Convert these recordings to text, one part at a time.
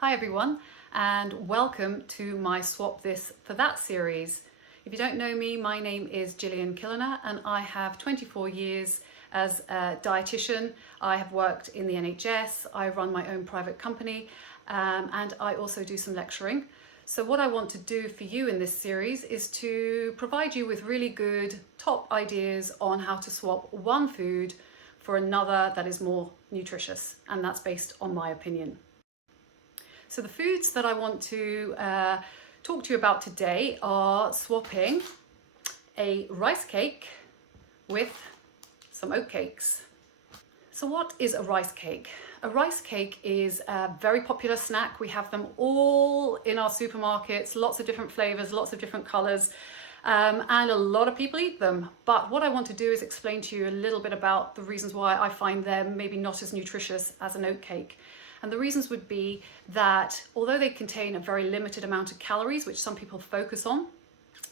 Hi everyone, and welcome to my Swap This for That series. If you don't know me, my name is Gillian Killiner and I have 24 years as a dietitian. I have worked in the NHS, I run my own private company, and I also do some lecturing. So what I want to do for you in this series is to provide you with really good top ideas on how to swap one food for another that is more nutritious, and that's based on my opinion. So the foods that I want to talk to you about today are swapping a rice cake with some oatcakes. So what is a rice cake? A rice cake is a very popular snack. We have them all in our supermarkets, lots of different flavors, lots of different colors, and a lot of people eat them. But what I want to do is explain to you a little bit about the reasons why I find them maybe not as nutritious as an oatcake. And the reasons would be that although they contain a very limited amount of calories, which some people focus on,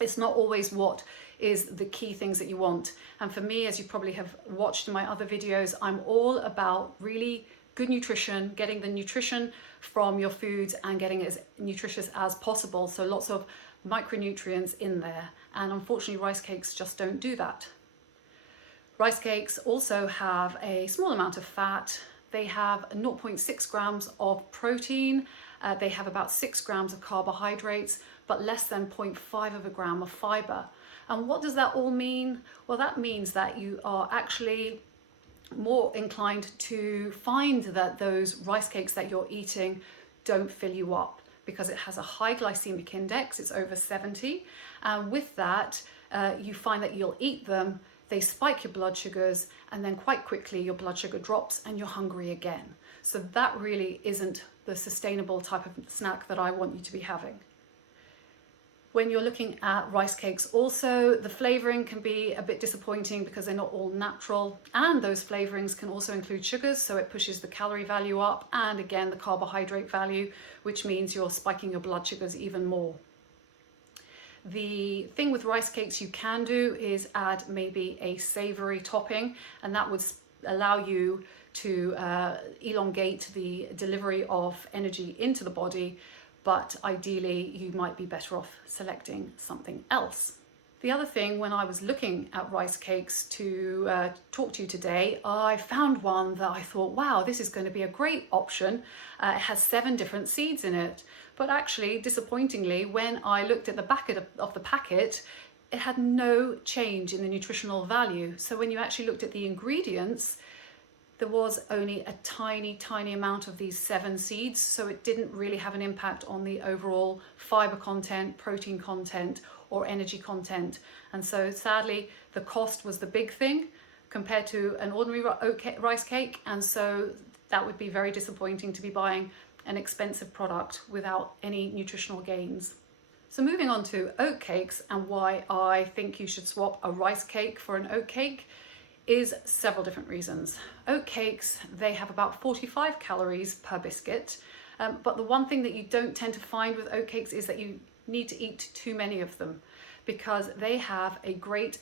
it's not always what is the key things that you want. And for me, as you probably have watched in my other videos, I'm all about really good nutrition, getting the nutrition from your foods and getting it as nutritious as possible. So lots of micronutrients in there. And unfortunately, rice cakes just don't do that. Rice cakes also have a small amount of fat. They have 0.6 grams of protein, they have about 6 grams of carbohydrates, but less than 0.5 of a gram of fibre. And what does that all mean? Well, that means that you are actually more inclined to find that those rice cakes that you're eating don't fill you up because it has a high glycemic index, it's over 70. And with that, you find that you'll eat them, they spike your blood sugars, and then quite quickly your blood sugar drops and you're hungry again. So that really isn't the sustainable type of snack that I want you to be having. When you're looking at rice cakes also, the flavouring can be a bit disappointing because they're not all natural, and those flavourings can also include sugars, so it pushes the calorie value up and again the carbohydrate value, which means you're spiking your blood sugars even more. The thing with rice cakes you can do is add maybe a savoury topping, and that would allow you to elongate the delivery of energy into the body, but ideally you might be better off selecting something else. The other thing, when I was looking at rice cakes to talk to you today, I found one that I thought, wow, this is going to be a great option. It has 7 different seeds in it. But actually, disappointingly, when I looked at the back of the packet, it had no change in the nutritional value. So when you actually looked at the ingredients, there was only a tiny amount of these 7 seeds. So it didn't really have an impact on the overall fiber content, protein content, or energy content. And so sadly, the cost was the big thing compared to an ordinary rice cake. And so that would be very disappointing to be buying an expensive product without any nutritional gains. So moving on to oatcakes and why I think you should swap a rice cake for an oatcake is several different reasons. Oatcakes, they have about 45 calories per biscuit, but the one thing that you don't tend to find with oatcakes is that you need to eat too many of them because they have a great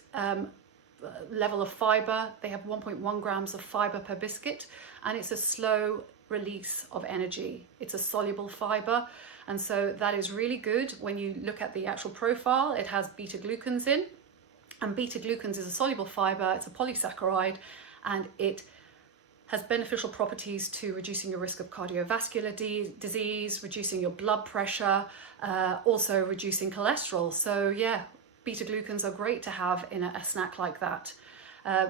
level of fibre. They have 1.1 grams of fibre per biscuit, and it's a slow release of energy. It's a soluble fibre, and so that is really good. When you look at the actual profile, it has beta glucans in, and beta glucans is a soluble fibre, it's a polysaccharide, and it has beneficial properties to reducing your risk of cardiovascular disease, reducing your blood pressure, also reducing cholesterol. So yeah, beta glucans are great to have in a snack like that.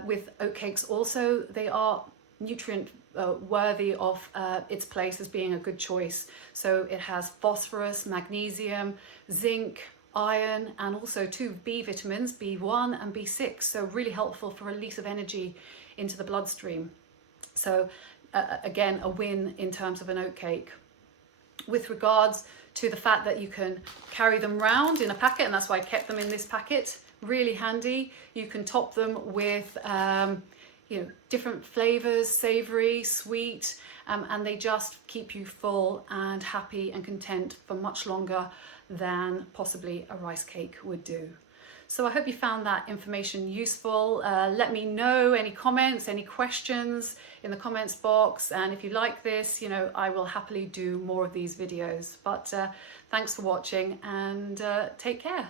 With oatcakes also, they are nutrient worthy of its place as being a good choice. So it has phosphorus, magnesium, zinc, iron, and also 2 B vitamins, B1 and B6. So really helpful for release of energy into the bloodstream. So again, a win in terms of an oatcake. With regards to the fact that you can carry them round in a packet, and that's why I kept them in this packet, really handy. You can top them with different flavors, savory, sweet, and they just keep you full and happy and content for much longer than possibly a rice cake would do. So I hope you found that information useful. Let me know any comments, any questions in the comments box. And if you like this, you know, I will happily do more of these videos. But thanks for watching and take care.